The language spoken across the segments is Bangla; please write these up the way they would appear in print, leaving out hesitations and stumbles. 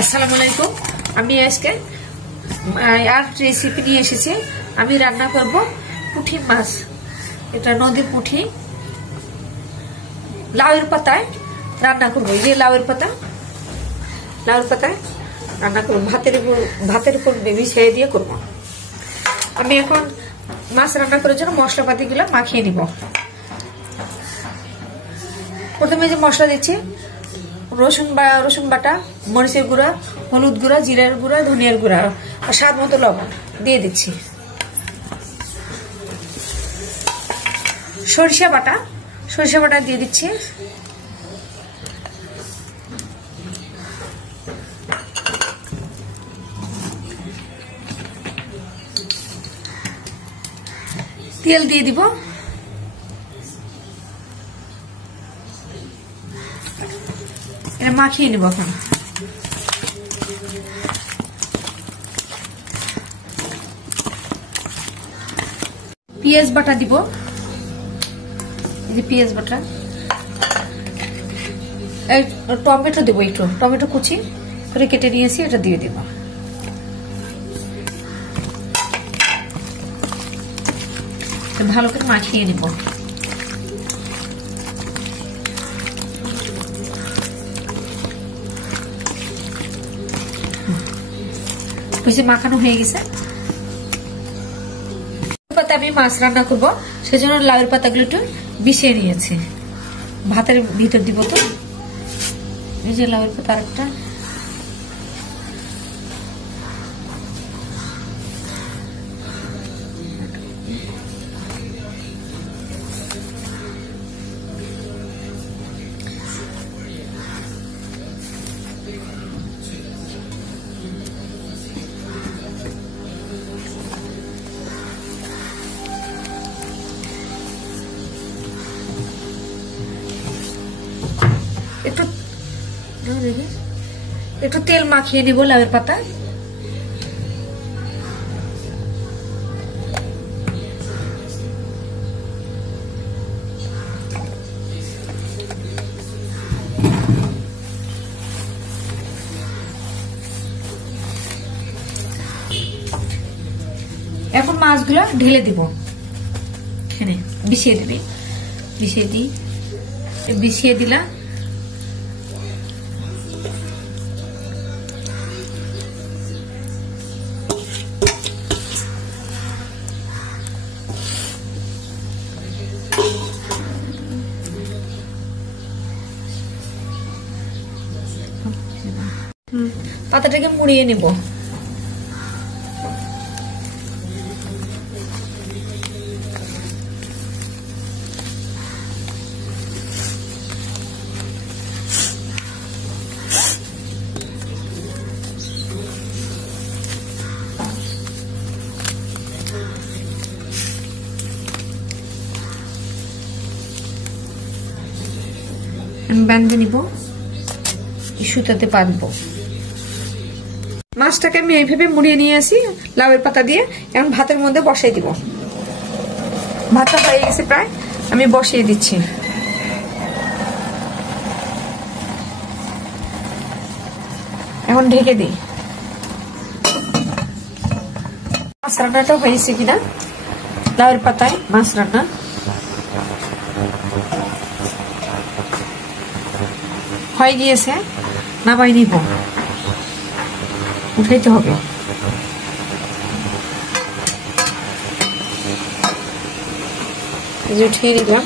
আসসালামু আলাইকুম। আমি আজকে আর রেসিপি নিয়ে এসেছি। আমি রান্না করব পুঁটি মাছ। এটা নদীর পুঁটি, লাউয়ের পাতায় রান্না করবো। এই যে লাউয়ের পাতায় রান্না করবো। ভাতের উপর মিশিয়ে দিয়ে করব। আমি এখন মাছ রান্না করার জন্য মশলাপাতি গুলো মাখিয়ে নিব। প্রথমে যে মশলা দিচ্ছি, রসুন বাটা, মরিচের গুঁড়া, হলুদ গুঁড়া, জিরার গুঁড়া, ধনিয়ার গুঁড়া আর স্বাদ মতো লবণ দিয়ে দিচ্ছি। সরিষা বাটা দিয়ে দিচ্ছি। তেল দিয়ে দিব। মাখিয়ে নিব। এখন পেঁয়াজ বাটা দিব। এই যে পেঁয়াজ বাটা, টমেটো দেবো। একটু টমেটো কুচি করে কেটে নিয়েছি, এটা দিয়ে দিব। ভালো করে মাখিয়ে নিব। মাখানো হয়ে গেছে। আমি মাছ রান্না করবো, সেজন্য লাউয়ের পাতাগুলো একটু মিশিয়ে নিয়েছি। ভাতের ভিতর দিব। তো এই যে লাউয়ের পাতা আরেকটা, একটু তেল মাখিয়ে নিব লাউয়ের পাতা। এখন মাছগুলো ঢেলে দিব। এখানে বিছিয়ে দিলাম। পাতাটাকে মুড়িয়ে নিব। বেঁধে নিব, সুতাতে বাঁধবো। মাছটাকে আমি এইভাবে মুড়িয়ে নিয়ে আসি লাউয়ের পাতা দিয়ে। এখন ভাতের মধ্যে বসাই দিব। ভাতটা হয়ে গেছে প্রায়, আমি বসিয়ে দিচ্ছি। এখন ঢেকে দিই। মাছ রান্নাটা হয়েছে কিনা, লাউয়ের পাতায় মাছ রান্না হয়ে গিয়েছে। নামাই নিব, উঠাইতে হবে। উঠিয়ে নিলাম।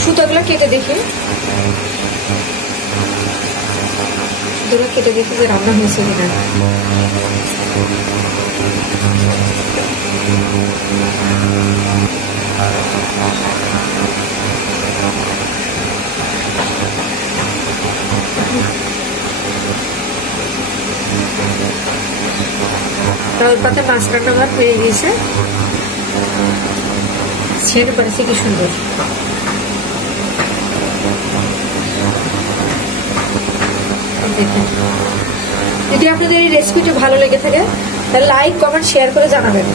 সুতাগুলো কেটে দেখি যে রান্না হয়েছে কিনা। লাউয়ের পাতা মাছ রান্না ভাত হয়ে গেছে। সেটা পারেছে কি সুন্দর। যদি আপনাদের এই রেসিপিটি ভালো লেগে থাকে তাহলে লাইক, কমেন্ট, শেয়ার করে জানাবেন।